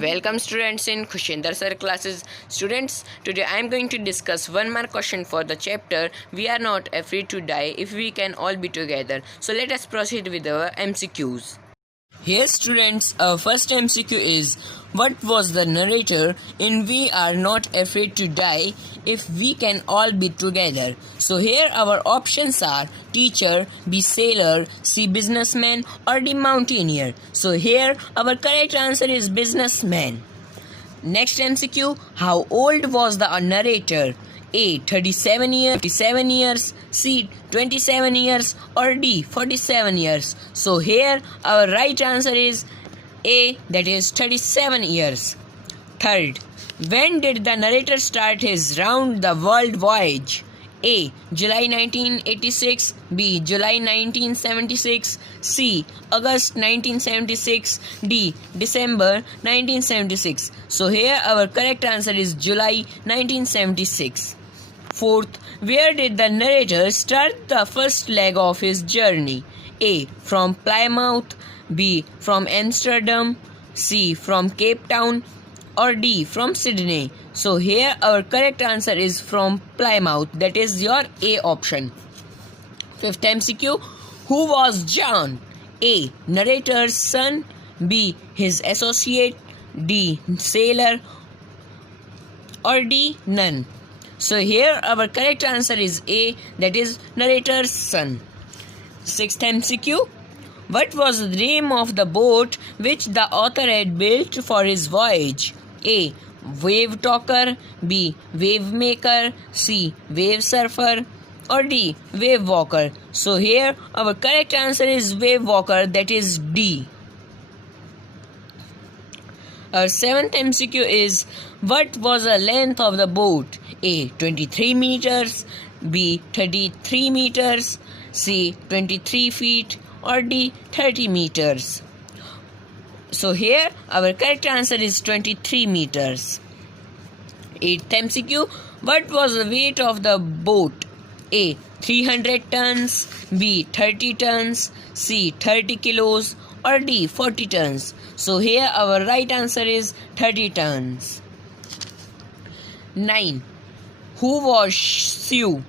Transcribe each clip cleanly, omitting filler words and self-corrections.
Welcome students in Khushinder sir classes. Students, today I am going to discuss one more question for the chapter We Are Not Afraid to Die If We Can All Be Together. So let us proceed with our MCQs. Here students, our first MCQ is, what was the narrator in We Are Not Afraid to Die If We Can All Be Together? So here our options are teacher, B sailor, C businessman or D mountaineer. So here our correct answer is businessman. Next MCQ, how old was the narrator? A. 37 years, C. 27 years or D. 47 years. So here our right answer is A, that is 37 years. Third, when did the narrator start his round the world voyage? A. July 1986, B. July 1976, C. August 1976, D. December 1976. So here our correct answer is July 1976. Fourth, where did the narrator start the first leg of his journey? A. From Plymouth, B. From Amsterdam, C. From Cape Town or D. From Sydney. So here our correct answer is from Plymouth, that is your A option. Fifth MCQ, who was John? A. Narrator's son, B. His associate, D. Sailor or D. None. So here our correct answer is A, that is narrator's son. Sixth MCQ, what was the name of the boat which the author had built for his voyage? A. Wave talker, B. Wave maker, C. Wave surfer or D. Wave walker. So here our correct answer is wave walker, that is D. Our seventh MCQ is, what was the length of the boat? A. 23 meters, B. 33 meters, C. 23 feet or D. 30 meters. So here our correct answer is 23 meters. Eighth MCQ, what was the weight of the boat? A. 300 tons, B. 30 tons, C. 30 kilos or D. 40 tons. So here our right answer is 30 tons. 9. Who was Sue?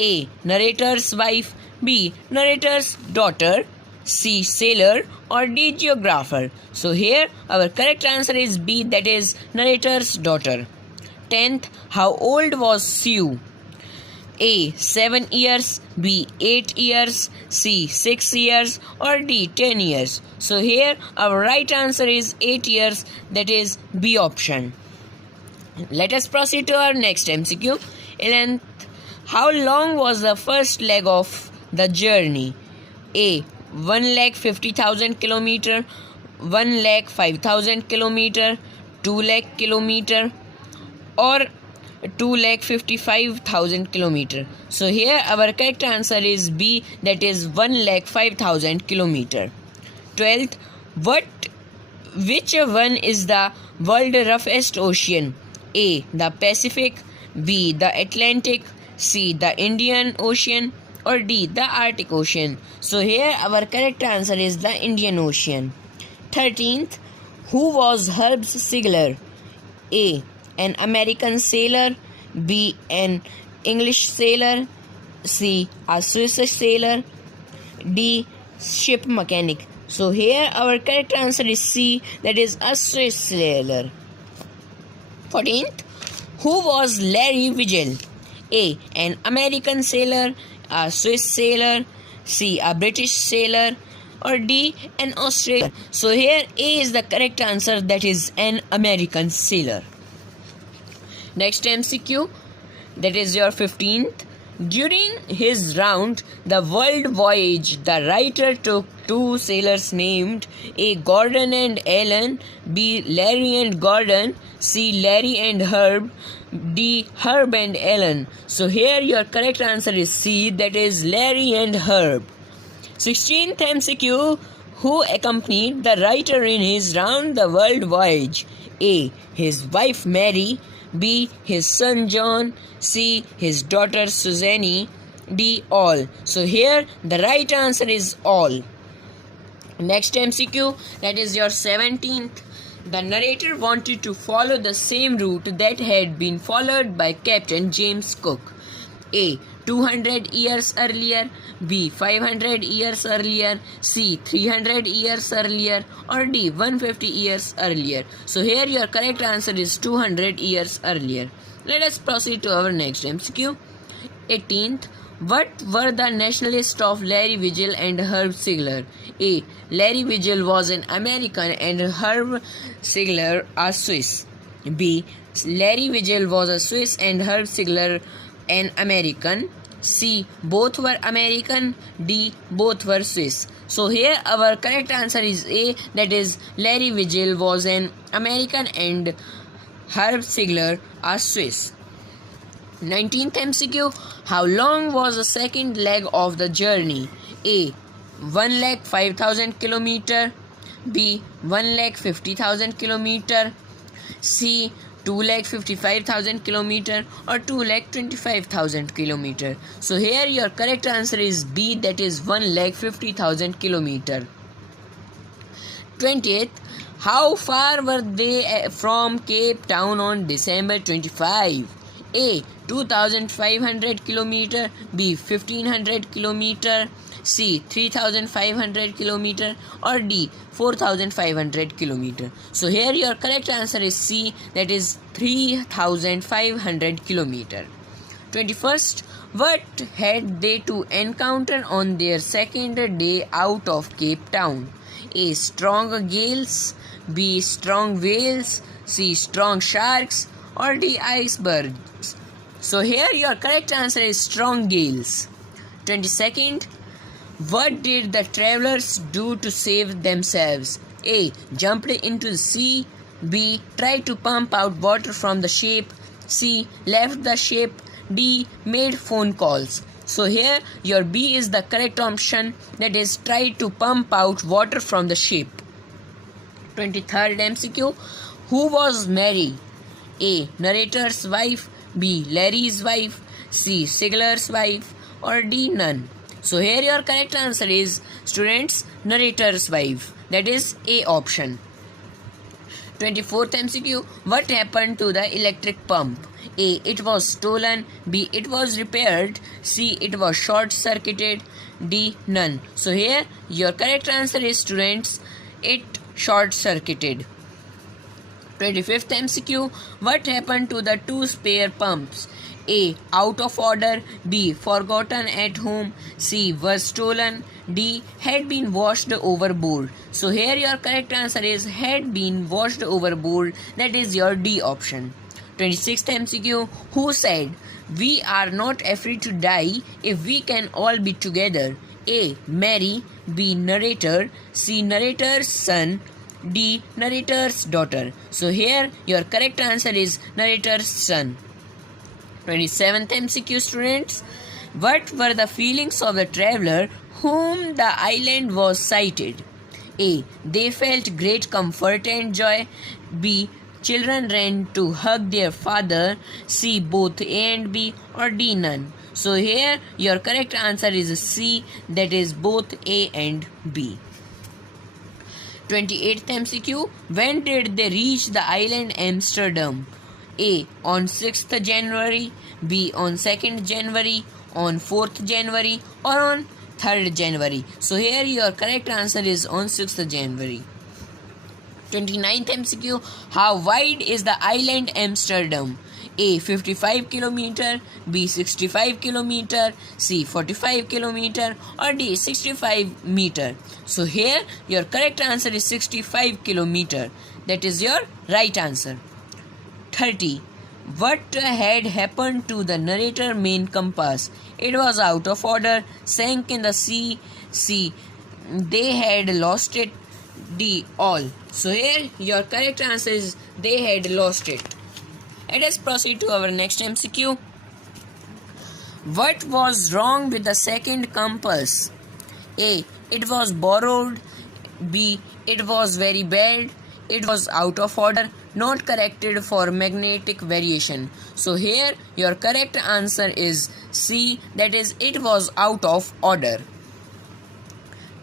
A. Narrator's wife, B. Narrator's daughter, C. Sailor or D. Geographer. So here our correct answer is B, that is narrator's daughter. 10th, how old was Sue? A. 7 years, B. 8 years, C. 6 years or D. 10 years. So here our right answer is 8 years, that is B option. Let us proceed to our next MCQ. 11th, how long was the first leg of the journey? A. 1,50,000 kilometer, 1,05,000 kilometer, 2,00,000 kilometer or 2,55,000 kilometer. So here our correct answer is B, that is 1,05,000 kilometer. 12th, which one is the world roughest ocean? A. The Pacific, B. The Atlantic, C. The Indian Ocean or D. The Arctic Ocean. So here our correct answer is the Indian Ocean. 13th, who was Herb Sigler? A. An American sailor, B. An English sailor, C. A Swiss sailor, D. Ship mechanic. So here our correct answer is C, that is a Swiss sailor. 14th, who was Larry Vigil? A. An American sailor, a Swiss sailor, C. A British sailor or D. An Australian. So here A is the correct answer, that is an American sailor. Next MCQ, that is your 15th. During his round the world voyage, the writer took two sailors named A. Gordon and Allen, B. Larry and Gordon, C. Larry and Herb, D. Herb and Allen. So here your correct answer is C, that is Larry and Herb. 16th MCQ, who accompanied the writer in his round the world voyage? A. His wife Mary, B. His son John, C. His daughter Susanne, D. All. So here the right answer is all. Next MCQ, that is your 17th. The narrator wanted to follow the same route that had been followed by Captain James Cook. A. 200 years earlier, B. 500 years earlier, C. 300 years earlier, or D. 150 years earlier. So here your correct answer is 200 years earlier. Let us proceed to our next MCQ. 18th. What were the nationalists of Larry Vigil and Herb Sigler? A. Larry Vigil was an American and Herb Sigler a Swiss. B. Larry Vigil was a Swiss and Herb Sigler an American. C. Both were American. D. Both were Swiss. So here our correct answer is A, that is Larry Vigil was an American and Herb Sigler a Swiss. 19th MCQ. How long was the second leg of the journey? A. 1,05,000 km. B. 1,50,000 km. C. 2,55,000 km or 2,25,000 km. So here your correct answer is B, that is 1,50,000 km. 20th. How far were they from Cape Town on December 25? A. 2,500 km. B. 1,500 km. C. 3,500 km or D. 4,500 km. So here your correct answer is C, that is 3,500 km. 21st. What had they to encounter on their second day out of Cape Town? A. Strong gales. B. Strong whales. C. Strong sharks or D. icebergs. So here your correct answer is strong gales. 22nd. What did the travelers do to save themselves? A. Jumped into the sea. B. Tried to pump out water from the ship. C. Left the ship. D. Made phone calls. So here your B is the correct option, that is tried to pump out water from the ship. 23rd MCQ. Who was Mary? A. Narrator's wife. B. Larry's wife. C. Sigler's wife or D. None. So here your correct answer is, students, narrator's wife, that is A option. 24th MCQ. What happened to the electric pump? A. It was stolen. B. It was repaired. C. It was short circuited. D. None. So here your correct answer is, students, it short circuited. 25th MCQ. What happened to the two spare pumps? A. Out of order. B. Forgotten at home. C. Was stolen. D. Had been washed overboard. So here your correct answer is had been washed overboard, that is your D option. 26th MCQ. Who said, we are not afraid to die if we can all be together? A. Mary. B. Narrator. C. Narrator's son. D. Narrator's daughter. So here your correct answer is narrator's son. 27th MCQ, students. What were the feelings of the traveler whom the island was sighted? A. They felt great comfort and joy. B. Children ran to hug their father. C. Both A and B or D. None. So here your correct answer is C, that is both A and B. 28th MCQ. When did they reach the island Amsterdam? A. On 6th January. B. On 2nd January. On 4th January or on 3rd January. So here your correct answer is on 6th January. 29th MCQ. How wide is the island Amsterdam? A. 55 km. B. 65 km. C. 45 km or D. 65 meter. So here your correct answer is 65 km. That is your right answer. 30. What had happened to the narrator main compass? It was out of order, sank in the sea. C. They had lost it. D. All. So here your correct answer is they had lost it. Let us proceed to our next MCQ. What was wrong with the second compass? A. It was borrowed. B. It was very bad. It was out of order, not corrected for magnetic variation. So here your correct answer is C, that is it was out of order.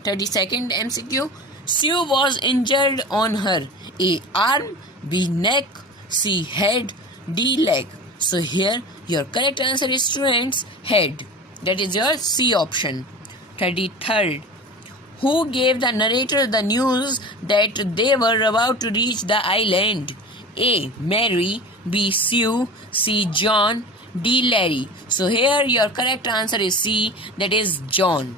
32nd MCQ. Sue was injured on her A. Arm, B. Neck, C. Head, D. Leg. So here your correct answer is, students, head. That is your C option. 33rd. Who gave the narrator the news that they were about to reach the island? A. Mary, B. Sue, C. John, D. Larry. So here your correct answer is C, that is John.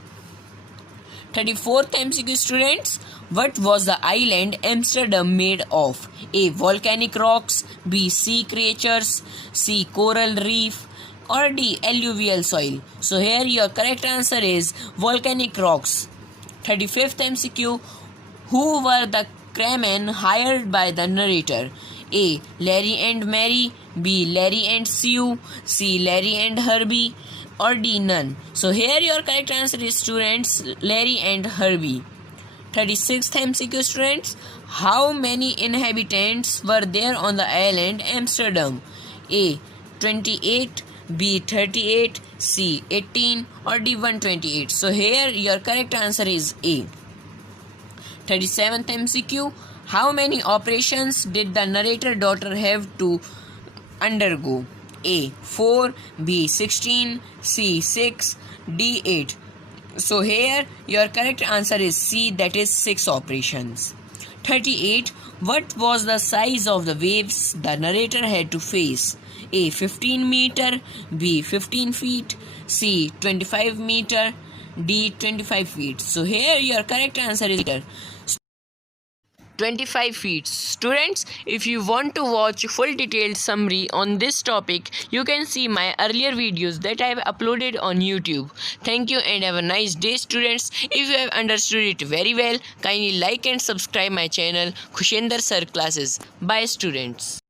34th MCQ, students. What was the island Amsterdam made of? A. Volcanic rocks, B. Sea creatures, C. Coral reef, or D. Alluvial soil. So here your correct answer is volcanic rocks. 35th MCQ. Who were the crewmen hired by the narrator? A. Larry and Mary, B. Larry and Sue, C. Larry and Herbie, or D. None. So here your correct answer is, students, Larry and Herbie. 36th MCQ, students. How many inhabitants were there on the island Amsterdam? A. 28, B. 38, C. 18, or D. 128. So here your correct answer is A. 37th MCQ. How many operations did the narrator daughter have to undergo? A. 4, B. 16, C. 6, D. 8. So here your correct answer is C, that is 6 operations. 38. What was the size of the waves the narrator had to face? A. 15 meter, B. 15 feet, C. 25 meter, D. 25 feet. So here your correct answer is 25 feet. Students, if you want to watch full detailed summary on this topic, you can see my earlier videos that I have uploaded on YouTube. Thank you and have a nice day, students. If you have understood it very well, kindly like and subscribe my channel Khushender Sir Classes. Bye, students.